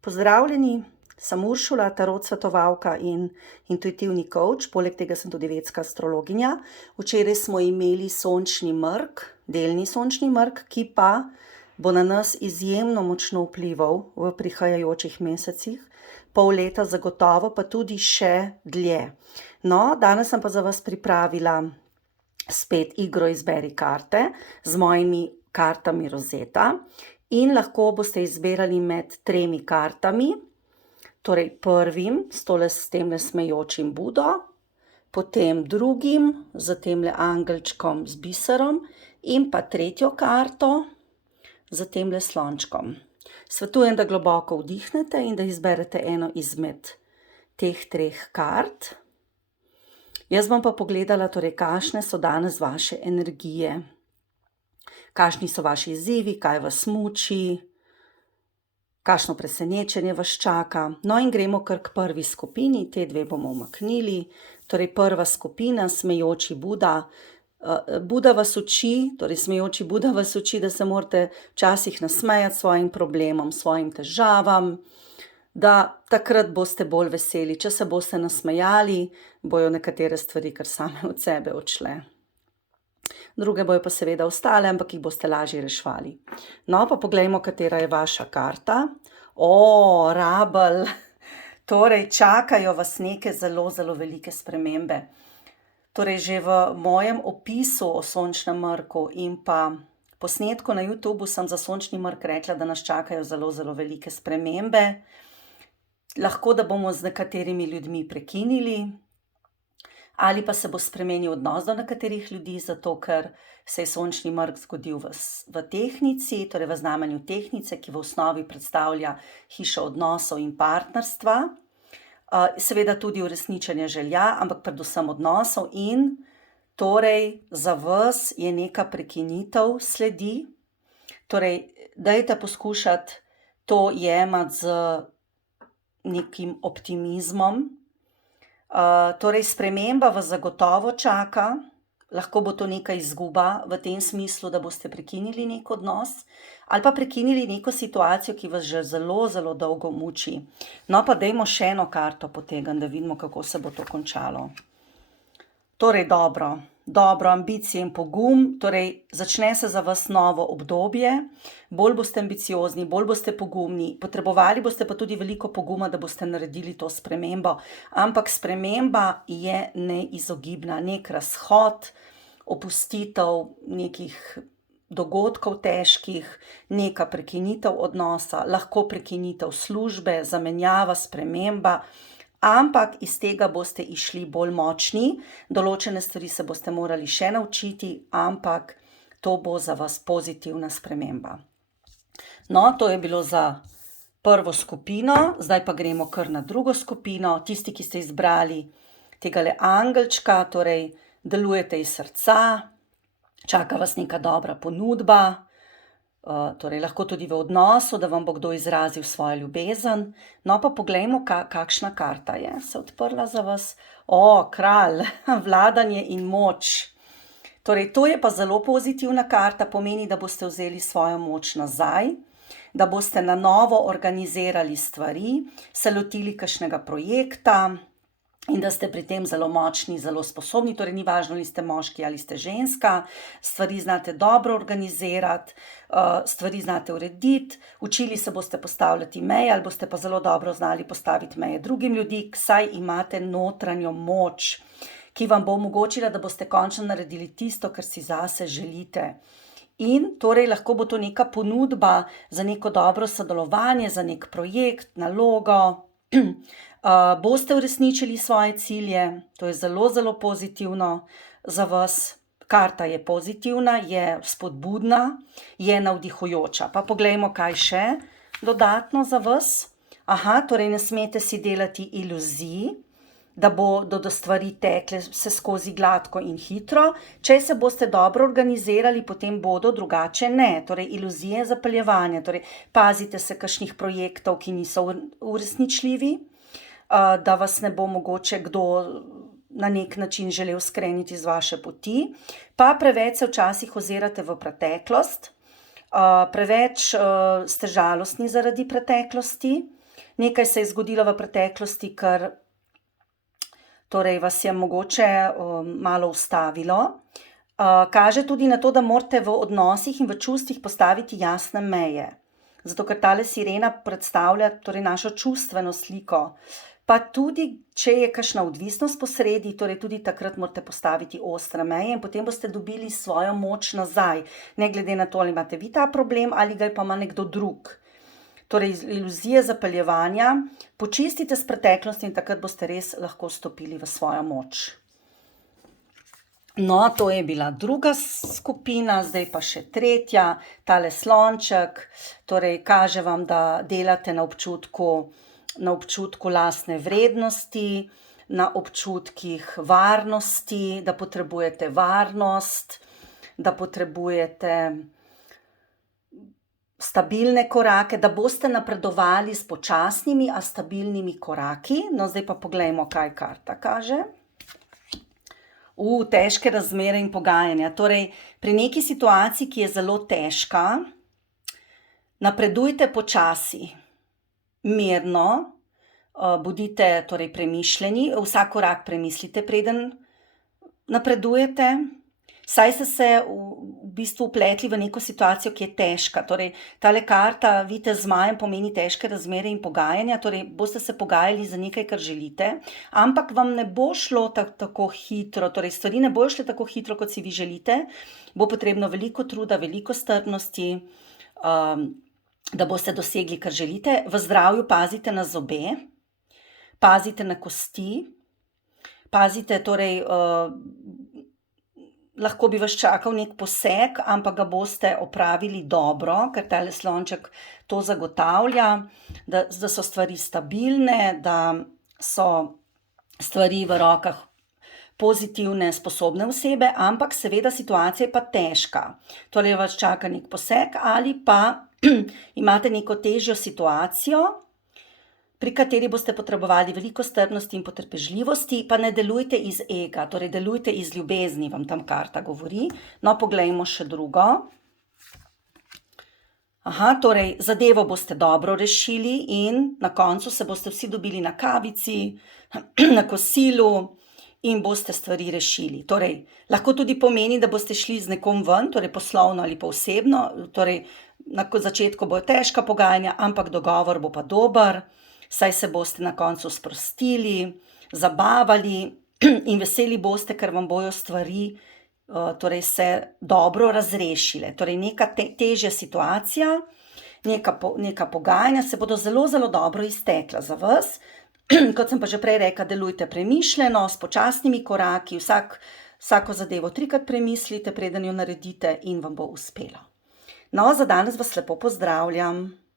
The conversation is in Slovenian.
Pozdravljeni, sem Uršula, tarot svetovalka in intuitivni coach, poleg tega sem tudi vedska astrologinja. Včeraj smo imeli sončni mrk, delni sončni mrk, ki pa bo na nas izjemno močno vplival v prihajajočih mesecih, pol leta zagotovo, pa tudi še dlje. No, danes sem pa za vas pripravila spet igro Izberi karte z mojimi kartami Rozeta. In lahko boste izbirali med 3 kartami, torej prvim s temle smejočim Budo, potem drugim z temle angelčkom z biserom in pa tretjo karto z temle slončkom. Svetujem, da globoko vdihnete in da izberete eno izmed teh 3 kart. Jaz bom pa pogledala, torej, kakšne so danes vaše energije. Kakšni so vaši izzivi, kaj vas muči, kakšno presenečenje vas čaka. No in gremo kar k prvi skupini, te 2 bomo umaknili. Torej prva skupina, smejoči Buda. Buda vas uči, torej smejoči Buda vas uči, da se morate včasih nasmejati svojim problemom, svojim težavam, da takrat boste bolj veseli. Če se boste nasmejali, bojo nekatere stvari kar same od sebe odšle. Druge bojo pa seveda ostale, ampak jih boste lažje reševali. No, pa poglejmo, katera je vaša karta. Rabelj. Torej, čakajo vas neke zelo, zelo velike spremembe. Torej, že v mojem opisu o sončnem mrku in pa posnetku na YouTubu sem za sončni mrk rekla, da nas čakajo zelo, zelo velike spremembe. Lahko, da bomo z nekaterimi ljudmi prekinili, ali pa se bo spremenil odnos do nekaterih ljudi, zato ker se je sončni mrk zgodil v Tehtnici, torej v znamenju Tehtnice, ki v osnovi predstavlja hišo odnosov in partnerstva. Seveda tudi uresničenje želja, ampak predvsem odnosov in torej za vas je neka prekinitev sledi. Torej, dajte poskušati to jemati z nekim optimizmom. Torej, sprememba vas zagotovo čaka, lahko bo to neka izguba v tem smislu, da boste prekinili nek odnos ali pa prekinili neko situacijo, ki vas že zelo, zelo dolgo muči. No, pa dajmo še eno karto potegnem, da vidimo, kako se bo to končalo. Torej, dobro, ambicije in pogum, torej začne se za vas novo obdobje, bolj boste ambiciozni, bolj boste pogumni, potrebovali boste pa tudi veliko poguma, da boste naredili to spremembo, ampak sprememba je neizogibna, nek razhod, opustitev nekih dogodkov težkih, neka prekinitev odnosa, lahko prekinitev službe, zamenjava, sprememba, ampak iz tega boste išli bolj močni, določene stvari se boste morali še naučiti, ampak to bo za vas pozitivna sprememba. No, to je bilo za prvo skupino, zdaj pa gremo kar na drugo skupino. Tisti, ki ste izbrali tegale angelčka, torej delujete iz srca, čaka vas neka dobra ponudba, torej lahko tudi v odnosu, da vam bo kdo izrazil svojo ljubezen. No, pa poglejmo, kakšna karta je se odprla za vas. Kralj, vladanje in moč. Torej, to je pa zelo pozitivna karta, pomeni, da boste vzeli svojo moč nazaj, da boste na novo organizirali stvari, se lotili kakšnega projekta in da ste pri tem zelo močni, zelo sposobni, torej ni važno, ali ste moški ali ste ženska, stvari znate dobro organizirati, stvari znate urediti, učili se boste postavljati meje ali boste pa zelo dobro znali postaviti meje drugim ljudem, saj imate notranjo moč, ki vam bo omogočila, da boste končno naredili tisto, kar si zase želite. In torej lahko bo to neka ponudba za neko dobro sodelovanje, za nek projekt, nalogo. Boste uresničili svoje cilje, to je zelo, zelo pozitivno za vas. Karta je pozitivna, je spodbudna, je navdihujoča. Pa poglejmo, kaj še dodatno za vas. Torej ne smete si delati iluzij, da bodo do stvari tekle vse skozi gladko in hitro. Če se boste dobro organizirali, potem bodo, drugače ne. Torej, iluzije zapeljevanja. Torej, pazite se kakšnih projektov, ki niso uresničljivi, da vas ne bo mogoče kdo na nek način želel skreniti z vaše poti. Pa preveč se včasih ozirate v preteklost, preveč ste žalostni zaradi preteklosti. nekaj se je zgodilo v preteklosti, kar torej vas je mogoče malo ustavilo. Kaže tudi na to, da morate v odnosih in v čustvih postaviti jasne meje. Zato, ker tale sirena predstavlja torej našo čustveno sliko. Pa tudi, če je kakšna odvisnost posredi, torej tudi takrat morate postaviti ostre meje in potem boste dobili svojo moč nazaj. Ne glede na to, ali imate vi ta problem ali ga pa ima nekdo drug. Torej, iluzije zapeljevanja počistite s preteklostjo in takrat boste res lahko stopili v svojo moč. No, to je bila druga skupina, zdaj pa še tretja, tale slonček. Torej, kaže vam, da delate na občutku lastne vrednosti, na občutkih varnosti, da potrebujete varnost, da potrebujete stabilne korake, da boste napredovali s počasnimi, a stabilnimi koraki. No, zdaj pa poglejmo, kaj karta kaže. Težke razmere in pogajanja. Torej, pri neki situaciji, ki je zelo težka, napredujte počasi, mirno, bodite torej premišljeni, vsak korak premislite, preden napredujete. Saj ste se v bistvu vpletli v neko situacijo, ki je težka. Torej, tale karta, vidite, z zmajem pomeni težke razmere in pogajanja, torej boste se pogajali za nekaj, kar želite, ampak vam ne bo šlo tako hitro, torej stvari ne bojo šle tako hitro, kot si vi želite. Bo potrebno veliko truda, veliko strpnosti, da boste dosegli, kar želite. V zdravju pazite na zobe, pazite na kosti, pazite torej, lahko bi vas čakal nek poseg, ampak ga boste opravili dobro, ker tale slonček to zagotavlja, da so stvari stabilne, da so stvari v rokah pozitivne, sposobne osebe, ampak seveda situacija je pa težka. Torej vas čaka nek poseg ali pa imate neko težjo situacijo, pri kateri boste potrebovali veliko strpnosti in potrpežljivosti, pa ne delujte iz ega, torej delujte iz ljubezni, vam tam karta govori. No, poglejmo še drugo. Torej, zadevo boste dobro rešili in na koncu se boste vsi dobili na kavici, na kosilu in boste stvari rešili. Torej, lahko tudi pomeni, da boste šli z nekom ven, torej poslovno ali pa osebno, torej na začetku bojo težka pogajanja, ampak dogovor bo pa dober. Saj se boste na koncu sprostili, zabavali in veseli boste, ker vam bojo stvari torej se dobro razrešile. Torej neka težja situacija, neka pogajanja se bodo zelo, zelo dobro iztekla za vas. Kot sem pa že prej rekla, delujte premišljeno, s počasnimi koraki, vsako zadevo 3-krat premislite, preden jo naredite in vam bo uspelo. No, za danes vas lepo pozdravljam.